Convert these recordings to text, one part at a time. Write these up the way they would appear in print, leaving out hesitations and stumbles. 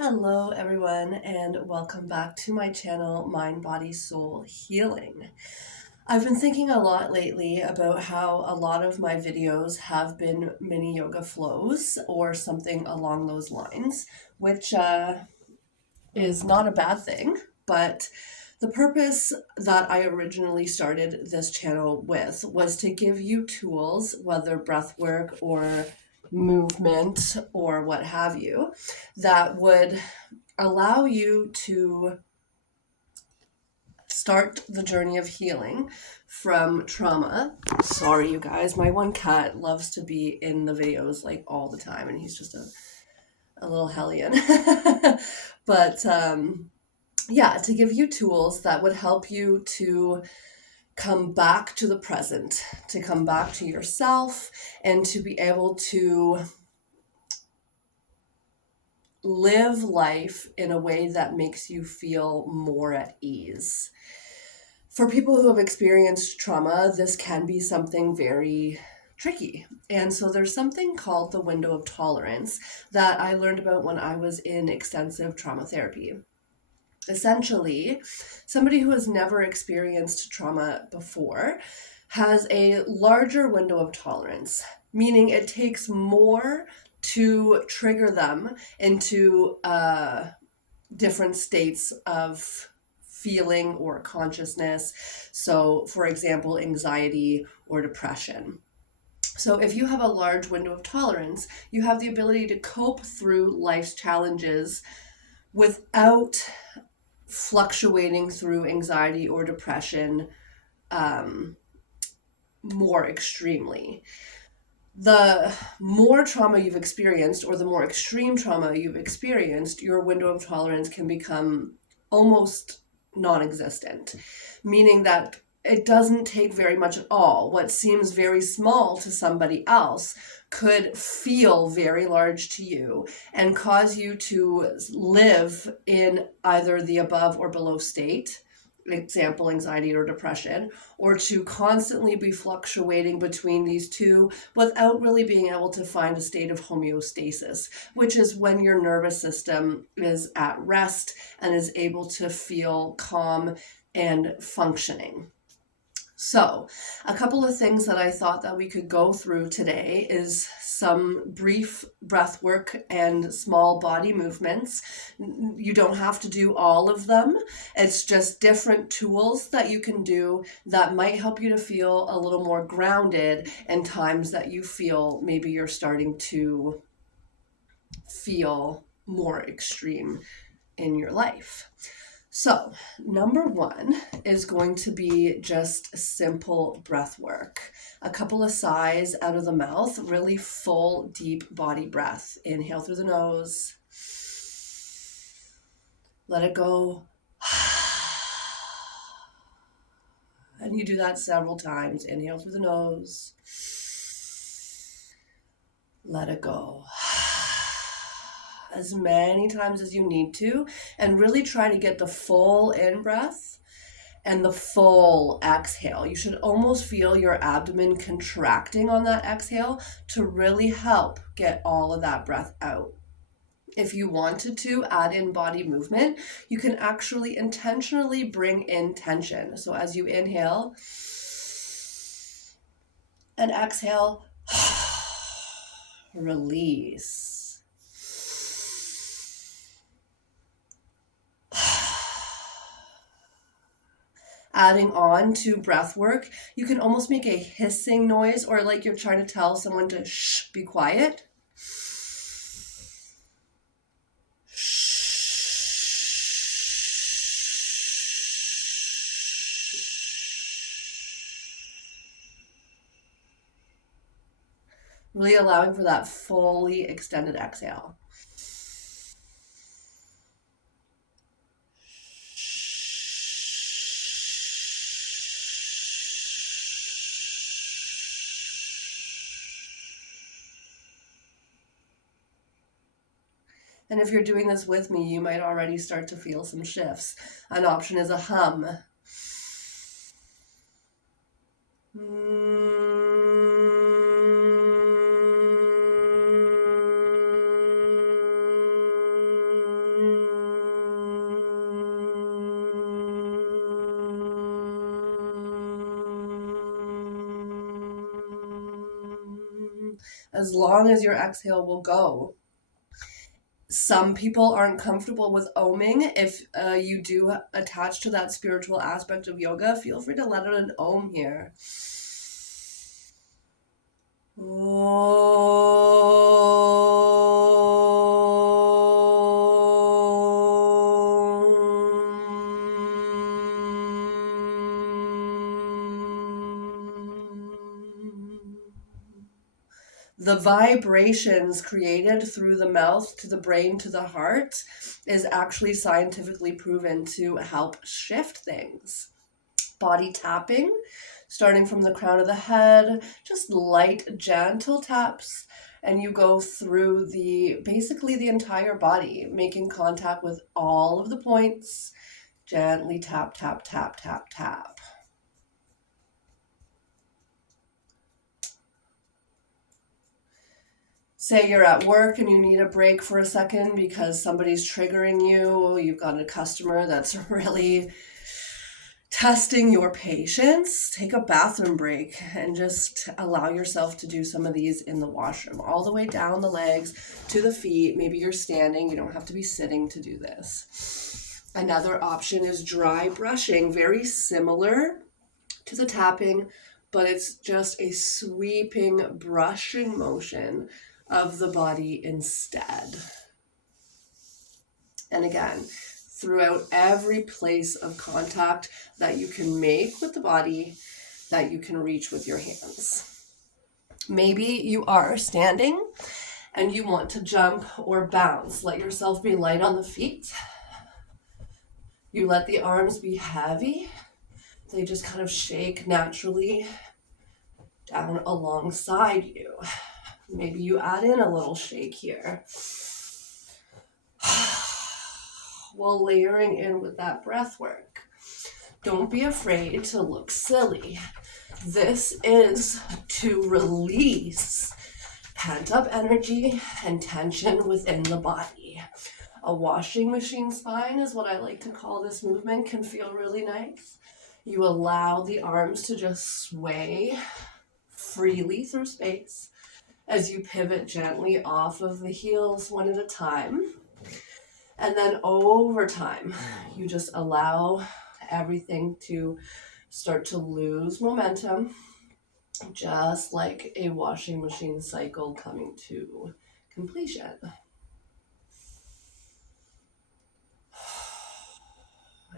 Hello everyone and welcome back to my channel Mind Body Soul Healing. I've been thinking a lot lately about how a lot of my videos have been mini yoga flows or something along those lines, which is not a bad thing, but the purpose that I originally started this channel with was to give you tools, whether breath work or movement or what have you, that would allow you to start the journey of healing from trauma. Sorry, you guys, my one cat loves to be in the videos like all the time, and he's just a little hellion. But yeah, to give you tools that would help you to come back to the present, to come back to yourself, and to be able to live life in a way that makes you feel more at ease. For people who have experienced trauma, this can be something very tricky. And so there's something called the window of tolerance that I learned about when I was in extensive trauma therapy. Essentially, somebody who has never experienced trauma before has a larger window of tolerance, meaning it takes more to trigger them into different states of feeling or consciousness. So, for example, anxiety or depression. So, if you have a large window of tolerance, you have the ability to cope through life's challenges without fluctuating through anxiety or depression more extremely. The more trauma you've experienced, or the more extreme trauma you've experienced, your window of tolerance can become almost non-existent, meaning that it doesn't take very much at all. What seems very small to somebody else could feel very large to you and cause you to live in either the above or below state, example, anxiety or depression, or to constantly be fluctuating between these two without really being able to find a state of homeostasis, which is when your nervous system is at rest and is able to feel calm and functioning. So, a couple of things that I thought that we could go through today is some brief breath work and small body movements. You don't have to do all of them. It's just different tools that you can do that might help you to feel a little more grounded in times that you feel maybe you're starting to feel more extreme in your life. So, number one is going to be just simple breath work. A couple of sighs out of the mouth, really full, deep body breath. Inhale through the nose. Let it go. And you do that several times. Inhale through the nose. Let it go. As many times as you need to, and really try to get the full in breath and the full exhale. You should almost feel your abdomen contracting on that exhale to really help get all of that breath out. If you wanted to add in body movement, you can actually intentionally bring in tension. So as you inhale and exhale, release. Adding on to breath work, you can almost make a hissing noise, or like you're trying to tell someone to shh, be quiet. Really allowing for that fully extended exhale. And if you're doing this with me, you might already start to feel some shifts. An option is a hum. as long as your exhale will go. Some people aren't comfortable with oming. If you do attach to that spiritual aspect of yoga, feel free to let out an om here. The vibrations created through the mouth to the brain to the heart is actually scientifically proven to help shift things. Body tapping, starting from the crown of the head, just light, gentle taps, and you go through basically the entire body, making contact with all of the points. Gently tap, tap, tap, tap, tap. Say you're at work and you need a break for a second because somebody's triggering you. You've got a customer that's really testing your patience. Take a bathroom break and just allow yourself to do some of these in the washroom, all the way down the legs to the feet. Maybe you're standing. You don't have to be sitting to do this. Another option is dry brushing, very similar to the tapping, but it's just a sweeping brushing motion of the body instead. And again, throughout every place of contact that you can make with the body, that you can reach with your hands. Maybe you are standing and you want to jump or bounce. Let yourself be light on the feet. You let the arms be heavy. They just kind of shake naturally down alongside you. Maybe you add in a little shake here. While layering in with that breath work. Don't be afraid to look silly. This is to release pent-up energy and tension within the body. A washing machine spine is what I like to call this movement. Can feel really nice. You allow the arms to just sway freely through space as you pivot gently off of the heels one at a time. And then over time, you just allow everything to start to lose momentum, just like a washing machine cycle coming to completion.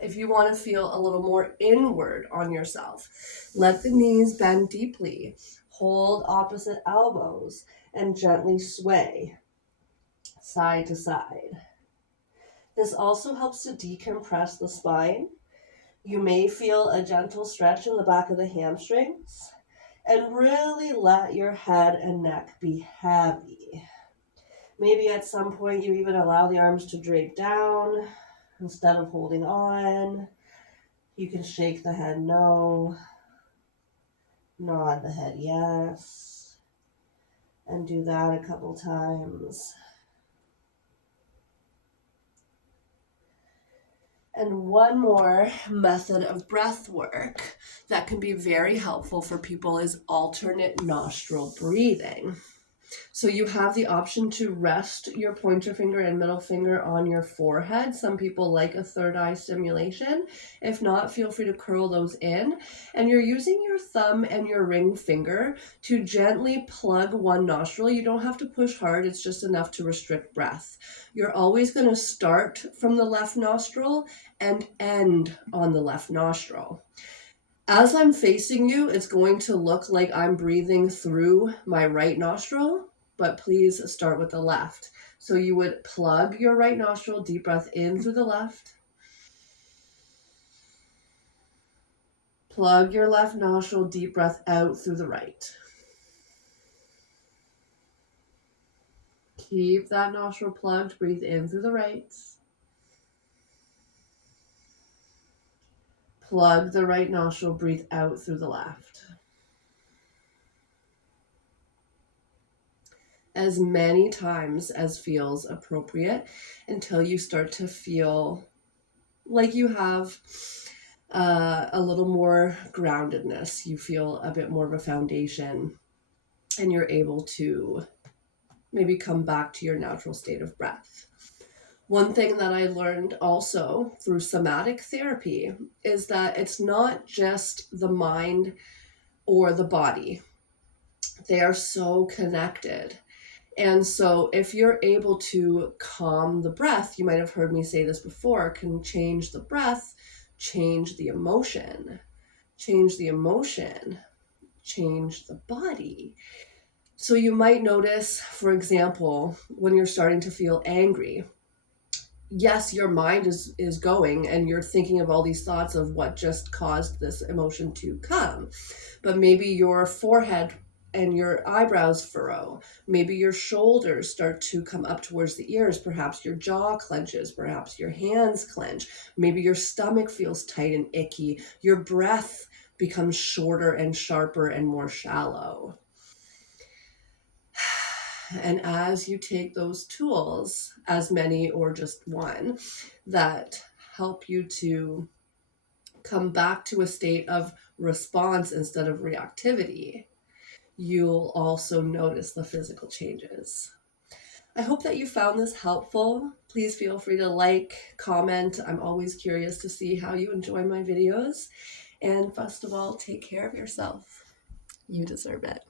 If you want to feel a little more inward on yourself, let the knees bend deeply. Hold opposite elbows and gently sway side to side. This also helps to decompress the spine. You may feel a gentle stretch in the back of the hamstrings, and really let your head and neck be heavy. Maybe at some point you even allow the arms to drape down instead of holding on. You can shake the head no, nod the head yes, and do that a couple times. And one more method of breath work that can be very helpful for people is alternate nostril breathing. So you have the option to rest your pointer finger and middle finger on your forehead. Some people like a third eye stimulation. If not, feel free to curl those in. And you're using your thumb and your ring finger to gently plug one nostril. You don't have to push hard. It's just enough to restrict breath. You're always going to start from the left nostril and end on the left nostril. As I'm facing you, it's going to look like I'm breathing through my right nostril, but please start with the left. So you would plug your right nostril, deep breath in through the left. Plug your left nostril, deep breath out through the right. Keep that nostril plugged, breathe in through the right. Plug the right nostril, breathe out through the left. As many times as feels appropriate until you start to feel like you have a little more groundedness. You feel a bit more of a foundation and you're able to maybe come back to your natural state of breath. One thing that I learned also through somatic therapy is that it's not just the mind or the body. They are so connected. And so if you're able to calm the breath, you might have heard me say this before, can change the breath, change the emotion, change the emotion, change the body. So you might notice, for example, when you're starting to feel angry, yes, your mind is going and you're thinking of all these thoughts of what just caused this emotion to come. But maybe your forehead and your eyebrows furrow. Maybe your shoulders start to come up towards the ears. Perhaps your jaw clenches. Perhaps your hands clench. Maybe your stomach feels tight and icky. Your breath becomes shorter and sharper and more shallow. And as you take those tools, as many or just one, that help you to come back to a state of response instead of reactivity, you'll also notice the physical changes. I hope that you found this helpful. Please feel free to like, comment. I'm always curious to see how you enjoy my videos. And best of all, take care of yourself. You deserve it.